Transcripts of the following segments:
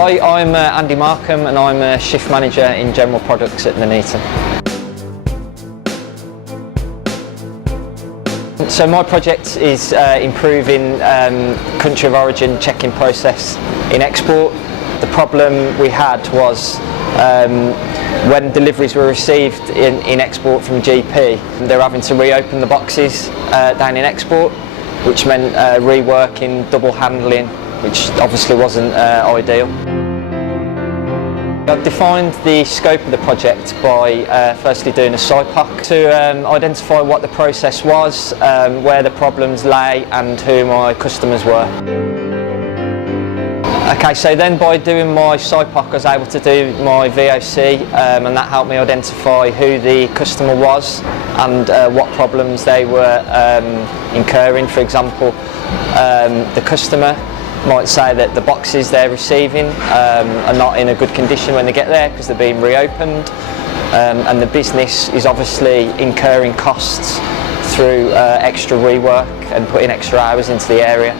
Hi, I'm Andy Markham and I'm a shift manager in general products at Nuneaton. So my project is improving country of origin checking process in export. The problem we had was when deliveries were received in export from GP, they were having to reopen the boxes down in export, which meant reworking, double handling, which obviously wasn't ideal. I've defined the scope of the project by firstly doing a SIPOC to identify what the process was, where the problems lay and who my customers were. Okay, so then by doing my SIPOC I was able to do my VOC and that helped me identify who the customer was and what problems they were incurring. For example, the customer might say that the boxes they're receiving are not in a good condition when they get there because they're being reopened, and the business is obviously incurring costs through extra rework and putting extra hours into the area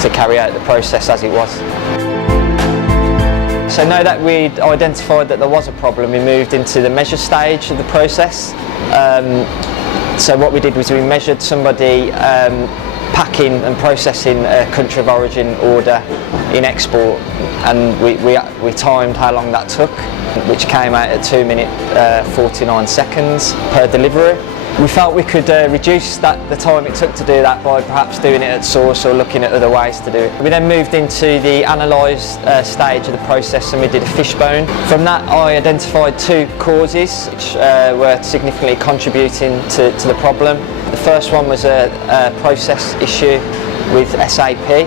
to carry out the process as it was. So now that we'd identified that there was a problem, we moved into the measure stage of the process. So what we did was we measured somebody packing and processing a country of origin order in export, and we timed how long that took, which came out at 2 minutes 49 seconds per delivery. We felt we could reduce the time it took to do that by perhaps doing it at source or looking at other ways to do it. We then moved into the analyse stage of the process and we did a fishbone. From that I identified two causes which were significantly contributing to the problem. The first one was a process issue with SAP,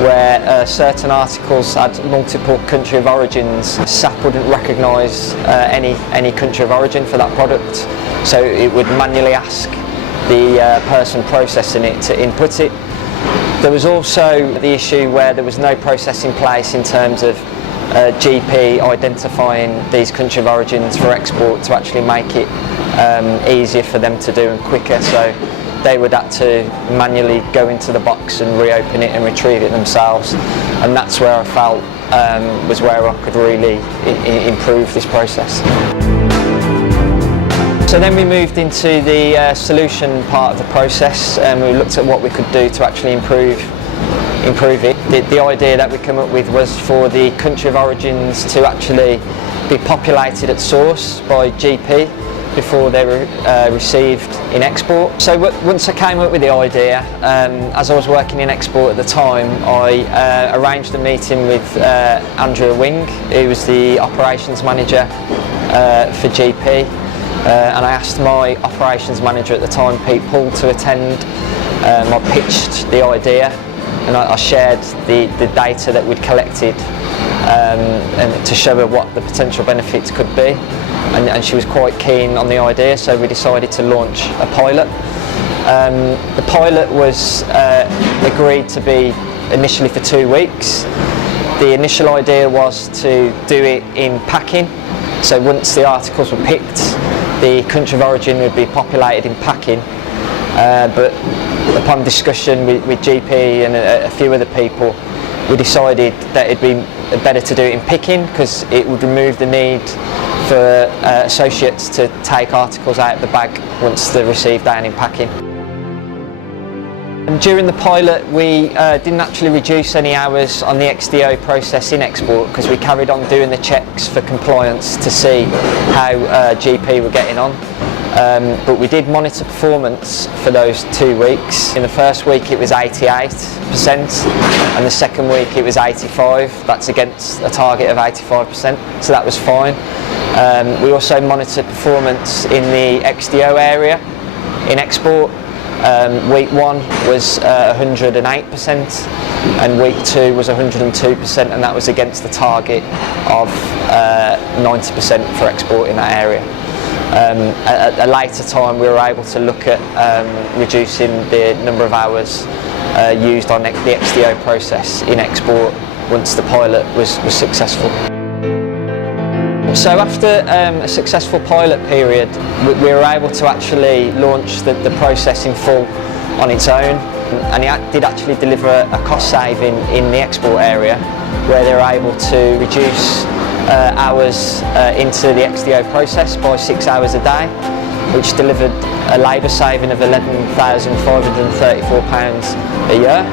where certain articles had multiple country of origins. SAP wouldn't recognise any country of origin for that product, so it would manually ask the person processing it to input it. There was also the issue where there was no process in place in terms of GP identifying these country of origins for export to actually make it easier for them to do and quicker. So they would have to manually go into the box and reopen it and retrieve it themselves, and that's where I felt was where I could really improve this process. So then we moved into the solution part of the process and we looked at what we could do to actually improve it. The idea that we came up with was for the country of origins to actually be populated at source by GP before they were received in export. So once I came up with the idea, as I was working in export at the time, I arranged a meeting with Andrew Wing, who was the operations manager for GP, and I asked my operations manager at the time, Pete Paul, to attend. I pitched the idea and I shared the data that we'd collected and to show her what the potential benefits could be. And she was quite keen on the idea, so we decided to launch a pilot. The pilot was agreed to be initially for 2 weeks. The initial idea was to do it in packing, so once the articles were picked, the country of origin would be populated in packing. But upon discussion with GP and a few other people, we decided that it'd be better to do it in picking because it would remove the need for associates to take articles out of the bag once they're received down in packing. And during the pilot we didn't actually reduce any hours on the XDO process in export because we carried on doing the checks for compliance to see how GP were getting on. But we did monitor performance for those 2 weeks. In the first week it was 88% and the second week it was 85%. That's against a target of 85%, so that was fine. We also monitored performance in the XDO area in export. Week 1 was 108% and week 2 was 102%, and that was against the target of 90% for export in that area. At a later time we were able to look at reducing the number of hours used on the XDO process in export once the pilot was successful. So after a successful pilot period, we were able to actually launch the process in full on its own. and it did actually deliver a cost saving in the export area, where they were able to reduce hours into the XDO process by 6 hours a day, which delivered a labour saving of £11,534 a year.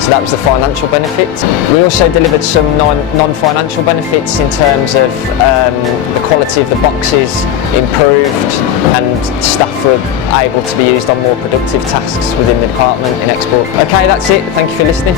So that was the financial benefit. We also delivered some non-financial benefits in terms of the quality of the boxes improved, and staff were able to be used on more productive tasks within the department in export. Okay, that's it. Thank you for listening.